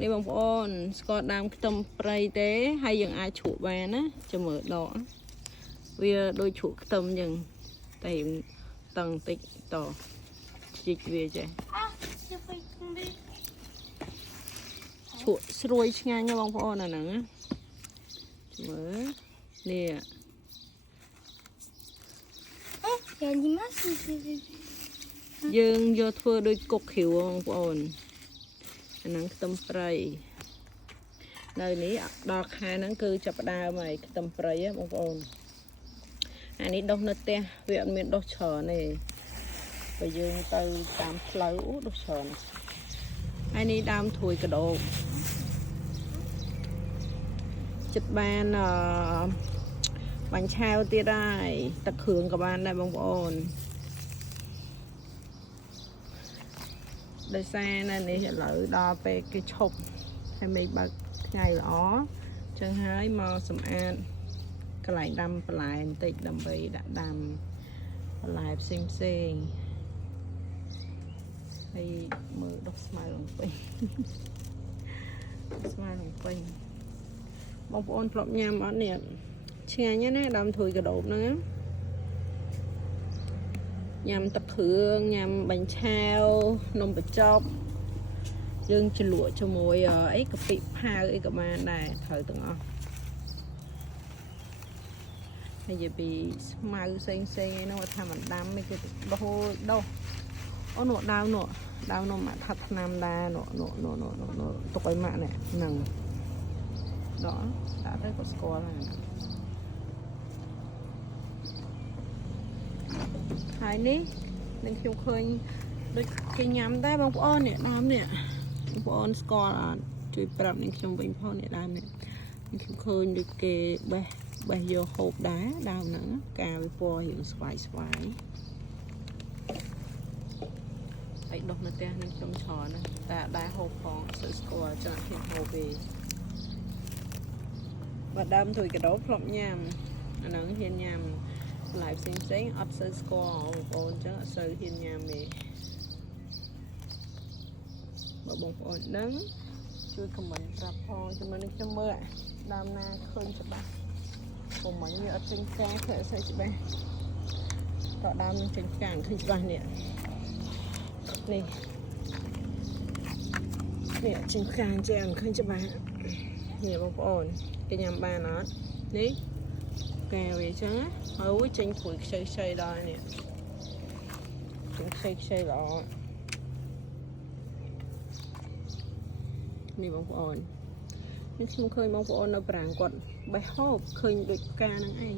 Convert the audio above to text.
នេះបងប្អូនស្ករដើមខ្ទឹមព្រៃទេហើយយើងអាចជ្រក់បានណាចាំមើលដកវាដូចជ្រក់ខ្ទឹមចឹងតែតឹងតិចតជីកវាចេះជ្រក់ស្រួយឆ្ងាញ់ណាបងប្អូនអាហ្នឹងណាមើលនេះយើងយកធ្វើដូចគុកគ្រាវបងប្អូនអាហ្នឹងខ្ទឹមព្រៃនៅនេះដល់ខែហ្នឹងគឺចាប់ផ្ដើមហើយខ្ទឹមព្រៃបងប្អូនអានេះដុះនៅផ្ទះវាអត់មានដុះច្រើនទេបើយើងទៅតាមផ្លូវដុះច្រើនហើយនេះដើមត្រួយកដោបចិត្តបានបាញ់ឆាវទៀតហើយទឹកគ្រឿងក៏បានដែរបងប្អូនដោយសារនៅនេះឥឡូវដល់ពេលគេឈប់ហើយមិនបើកថ្ងៃល្អចឹងហើយមកសម្អាតកន្លែងដាំបន្លែបន្តិចដើម្បីដាក់ដាំបន្លែផ្សេងហើយមើលដុះស្មៅលំពេញស្មៅលំពេញបងប្អូនធ្លាប់ញ៉ាំអត់នេះឆ្ងាញ់ណាស់ដើមត្រួយកដោបហ្នឹងញ៉ាំទឹកគ្រឿងញ៉ាំបាញ់ឆាវនំបញ្ចុកយើងជ្រលក់ជាមួយអីកាពិផាវអីក៏បានដែរត្រូវទាំងអស់ហើយនិយាយពីស្មៅផ្សេងឯនោះថាមិនដាំគេដោះអូនោះដាវនោះមកថាត់ថ្នាំដែរនោះទុកឲ្យម៉ាក់នេះហ្នឹងដាក់ទៅក៏ស្គាល់ហើយនេះនឹងខ្ញុំឃើញដូចគេញ៉ាំដែរបងប្អូននេះដើមនេះបងប្អូនស្គាល់អត់ជួយប្រាប់នឹងខ្ញុំវិញផងនេះដើមនេះខ្ញុំឃើញដូចគេបេះយកហូបដែរដើមហ្នឹងការវាពណ៌រៀងស្វាយហើយដុះនៅផ្ទះនឹងខ្ញុំច្រើនណាតែដែរហូបផងស្គាល់ចឹងខ្ញុំហូបវាបើដើមត្រួយកដោបធ្លាប់ញ៉ាំអាហ្នឹងហ៊ានញ៉ាំបន្លែផ្សេងអត់សូវស្គាល់បងប្អូនចឹងអត់សូវហ៊ានញ៉ាំទេបើបងប្អូនដឹងជួយខមមិនប្រាប់ផងជាមួយនឹងខ្ញុំមើលដើមណាឃើញច្បាស់កុំមិនវាអត់ចេញផ្កាឃើញអត់សូវច្បាស់ក៏ដើមនឹងចេញផ្កាឃើញច្បាស់នេះចេញផ្កាចេញឃើញច្បាស់នេះបងប្អូនគេញ៉ាំបានអត់នេះកែវាចឹងហើយចេញព្រួយខ្ចីដល់នេះចេញខ្ចីល្អនេះបងប្អូននេះខ្ញុំឃើញបងប្អូននៅប្រាំងគាត់បេះហូបឃើញដូចផ្កាហ្នឹងឯង